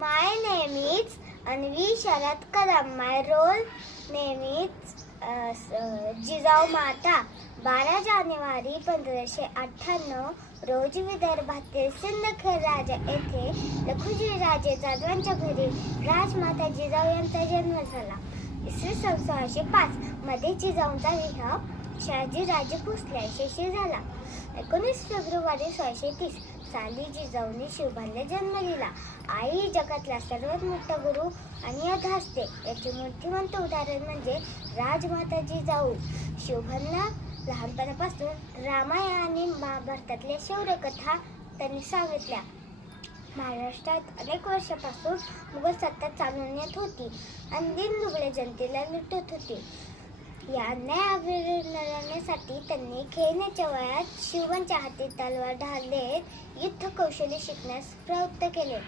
माय नेहमीच Anvi Sharad Kadam. My role नेहमीच is uh, Jijau माता uh, बारा जानेवारी पंधराशे अठ्ठ्याण्णव रोजी विदर्भातील सिंदखेड राजा येथे लखुजी राजे जाधवांच्या घरी राजमाता जिजाऊ यांचा जन्म झाला इसवी सन सोळाशे पाच मध्ये जिजाऊंचा विवाह शहाजी राजे भोसल्याशी झाला एकोणीस फेब्रुवारी सोळाशे तीस साली जिजाऊने शिवभाला जन्म दिला. आई जगातला सर्वात मोठा गुरु आणि अधास्ते याचे मूर्तिमंत उदाहरण म्हणजे राजमाता जिजाऊ. शिवभांना लहानपणापासून रामायण आणि महाभारतातल्या शौर्यकथा त्यांनी सांगितल्या. महाराष्ट्रात अनेक वर्षापासून मुघल सत्ता चालून येत होती. आणि दिनदुबळ्या जनतेला लुटत होती. या अन्यायाविरुद्ध त्यांनी खेळण्याच्या वयात शिवांच्या हाती तलवार ढाल देत युद्ध कौशल्य शिकण्यास प्रवृत्त केले.